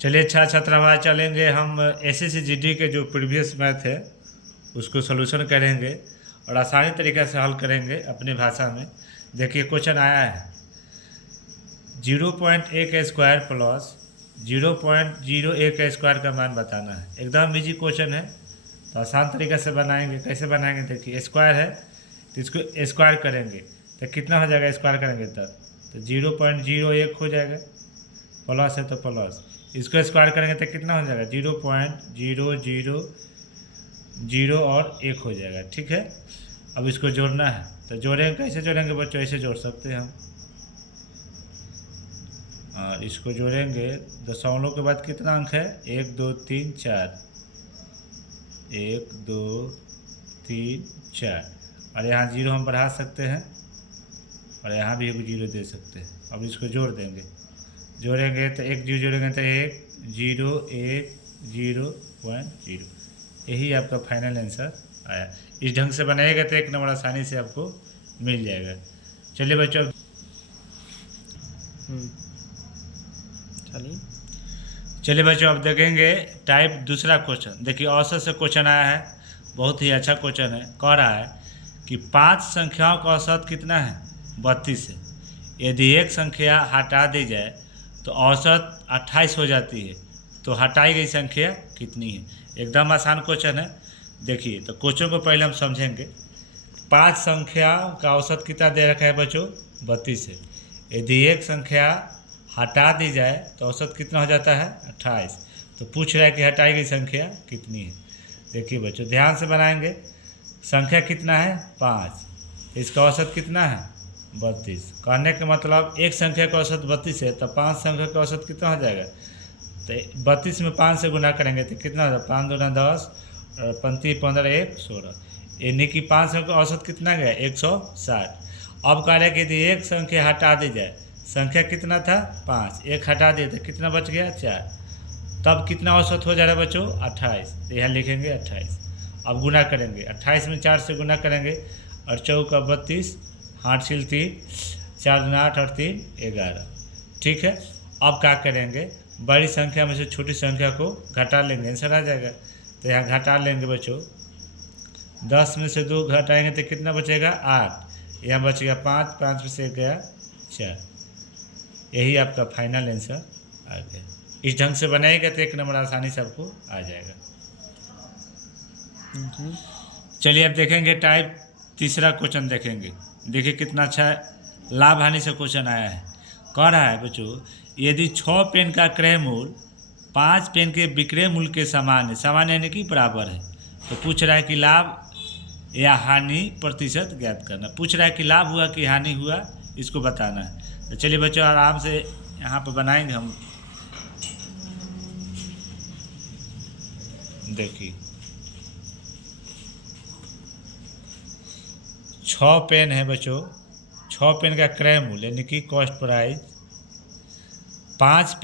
चलिए छात्रावास चलेंगे हम एसएससी जीडी के जो प्रीवियस मैथ है उसको सॉल्यूशन करेंगे और आसानी तरीके से हल करेंगे अपनी भाषा में। देखिए क्वेश्चन आया है 0.1 का स्क्वायर प्लस 0.01 का स्क्वायर का मान बताना है। एकदम इजी क्वेश्चन है तो आसान तरीके से बनाएंगे। कैसे बनाएंगे देखिए, स्क्वायर है तो इसको स्क्वायर करेंगे तो कितना हो जाएगा, स्क्वायर करेंगे तब तो 0.01 हो जाएगा, प्लस है तो प्लस, इसको स्क्वायर करेंगे तो कितना हो जाएगा 0.000 और 1 हो जाएगा। ठीक है, अब इसको जोड़ना है तो जोड़ेंगे। कैसे जोड़ेंगे बच्चों, ऐसे जोड़ सकते हैं हम, और इसको जोड़ेंगे दशमलव के बाद कितना अंक है 1 2 3 4, 1 2 3 4, और यहाँ 0 हम बढ़ा सकते हैं और यहाँ भी 0 दे सकते हैं। अब इसको जोड़ देंगे, जोड़ेंगे तो 1 0 जोड़ेंगे तो 1 0 1 0.0, यही आपका फाइनल आंसर आया। इस ढंग से बनाएगा तो 1 नंबर आसानी से आपको मिल जाएगा। चलिए बच्चों, चलिए बच्चों अब देखेंगे टाइप दूसरा क्वेश्चन। देखिए औसत से क्वेश्चन आया है, बहुत ही अच्छा क्वेश्चन है। कह रहा है कि 5 संख्याओं का औसत कितना है 32 है। यदि एक संख्या हटा दी जाए तो औसत 28 हो जाती है, तो हटाई गई संख्या कितनी है। एकदम आसान क्वेश्चन है। देखिए तो क्वेश्चन को पहले हम समझेंगे। 5 संख्याओं का औसत कितना दे रखा है बच्चों 32 है। यदि एक संख्या हटा दी जाए तो औसत कितना हो जाता है 28। तो पूछ रहा है कि हटाई गई संख्या कितनी है। देखिए बच्चों ध्यान से बनाएंगे। संख्या कितना है 5, इसका औसत कितना है 32। कहने का मतलब एक संख्या का औसत 32 है तो 5 संख्या का औसत कितना हो जाएगा, तो 32 में 5 से गुना करेंगे तो कितना होगा 5 दूना 10 और 35 15 1 16, यानी कि 5 संख्या का औसत कितना गया 160। अब कह रहे कि यदि एक संख्या हटा दी जाए, संख्या कितना था 5, एक हटा दिए तो कितना बच गया 4, तब कितना औसत हो जा रहा है बच्चों 28। तो यहाँ लिखेंगे 28। अब गुना करेंगे, 28 में 4 से गुना करेंगे और 4 का 32, 8 छिल 3, 4 दूना 8 और 3 11। ठीक है, अब क्या करेंगे, बड़ी संख्या में से छोटी संख्या को घटा लेंगे, आंसर आ जाएगा। तो यहाँ घटा लेंगे बच्चों, 10 में से 2 घटाएंगे तो कितना बचेगा 8, यहाँ बच गया 5, 5 में से गया 4। यही आपका फाइनल आंसर आ गया। इस ढंग से बनाएगा तो 1 नंबर आसानी से आपको आ जाएगा। चलिए अब देखेंगे टाइप तीसरा क्वेश्चन देखेंगे। देखिए कितना अच्छा है, लाभ हानि से क्वेश्चन आया है। कह रहा है बच्चों यदि 6 पेन का क्रय मूल्य 5 पेन के विक्रय मूल्य के समान है, समान यानी कि बराबर है, तो पूछ रहा है कि लाभ या हानि प्रतिशत ज्ञात करना। पूछ रहा है कि लाभ हुआ कि हानि हुआ, इसको बताना है। तो चलिए बच्चों आराम से यहाँ पर बनाएंगे हम। देखिए 6 पेन है बच्चों, 6 पेन का क्रय मूल्य यानी कि कॉस्ट प्राइस, 5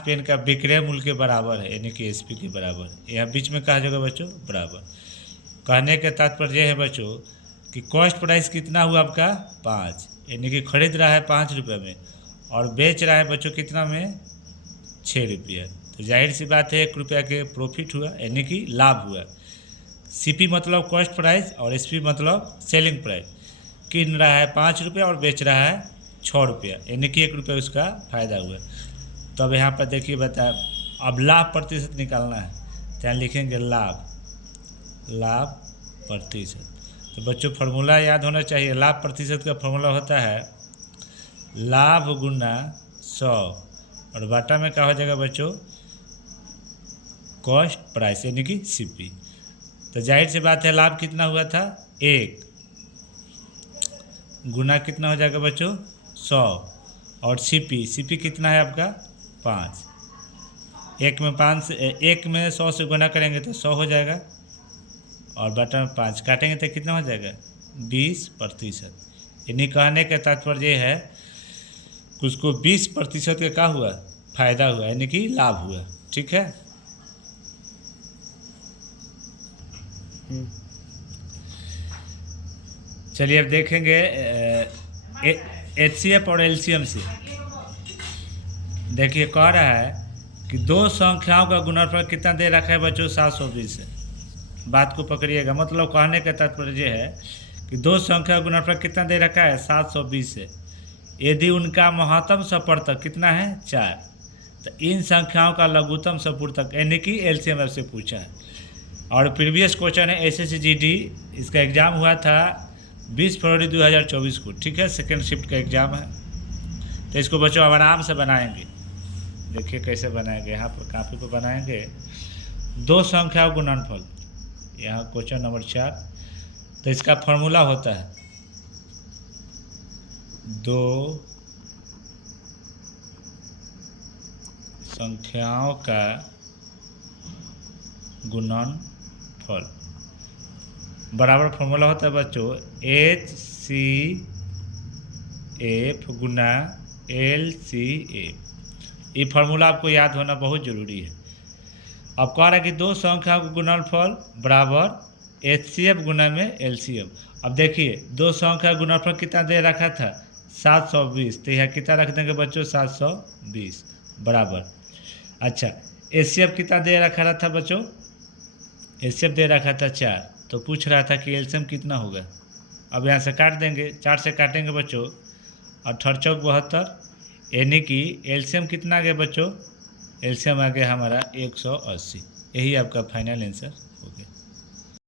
पेन का विक्रय मूल्य के बराबर है यानी कि एसपी के बराबर है। यहाँ बीच में कहा जाएगा बच्चों बराबर। कहने का तात्पर्य है बच्चों कि कॉस्ट प्राइस कितना हुआ आपका 5, यानी कि खरीद रहा है 5 रुपये में और बेच रहा है बच्चों कितना में 6 रुपया। तो जाहिर सी बात है 1 रुपया के प्रॉफिट हुआ यानी कि लाभ हुआ। सीपी मतलब कॉस्ट प्राइस और एसपी मतलब सेलिंग प्राइस। किन रहा है 5 रुपया और बेच रहा है 6 रुपया, यानी कि 1 रुपया उसका फ़ायदा हुआ। तो अब यहाँ पर देखिए बता, अब लाभ प्रतिशत निकालना है तो यहाँ लिखेंगे लाभ प्रतिशत। तो बच्चों फार्मूला याद होना चाहिए। लाभ प्रतिशत का फार्मूला होता है लाभ गुना 100 और बाटा में क्या हो जाएगा बच्चों कॉस्ट प्राइस यानी कि सीपी। तो जाहिर सी बात है लाभ कितना हुआ था 1 गुना कितना हो जाएगा बच्चों 100 और सीपी कितना है आपका 5। 1 में 5 से 1 में 100 से गुना करेंगे तो 100 हो जाएगा और बटा में 5 काटेंगे तो कितना हो जाएगा 20%। यानी कहने का तात्पर्य है कि उसको 20% का क्या हुआ फ़ायदा हुआ यानी कि लाभ हुआ। ठीक है, चलिए अब देखेंगे HCF और LCM से। देखिए कह रहा है कि दो संख्याओं का गुणनफल कितना दे रखा है बच्चों, 720 है। बात को पकड़िएगा, मतलब कहने का तात्पर्य है कि दो संख्या का गुणनफल कितना दे रखा है, 720 है। यदि उनका महत्तम सपूर्तक कितना है, 4, तो इन संख्याओं का लघुत्तम सपूर्तक यानी कि LCM से पूछा है। और प्रीवियस क्वेश्चन है SSC GD, इसका एग्ज़ाम हुआ था 20 फरवरी 2024 को, ठीक है, सेकेंड शिफ्ट का एग्ज़ाम है। तो इसको बच्चों अब आराम से बनाएंगे। देखिए कैसे बनाएंगे, यहाँ पर कापी पर बनाएंगे। दो संख्या गुणनफल, यहाँ क्वेश्चन नंबर 4। तो इसका फॉर्मूला होता है दो संख्याओं का गुणनफल बराबर फॉर्मूला होता है बच्चों HCF गुना LCF। ये फार्मूला आपको याद होना बहुत ज़रूरी है। अब कह रहा है कि दो संख्या का गुणनफल बराबर HCF गुना में LCM। अब देखिए दो संख्या का गुणनफल कितना दे रखा था, 720, तो यह कितना रख देंगे बच्चों, 720 बराबर। अच्छा HCF कितना दे रखा था बच्चों, HCF दे रखा था 4, तो पूछ रहा था कि LCM कितना होगा। अब यहाँ से काट देंगे, 4 से काटेंगे बच्चों, 18 चौक 72, यानी कि LCM कितना आ गया बच्चों, LCM आ गया हमारा 180। यही आपका फाइनल आंसर हो गया।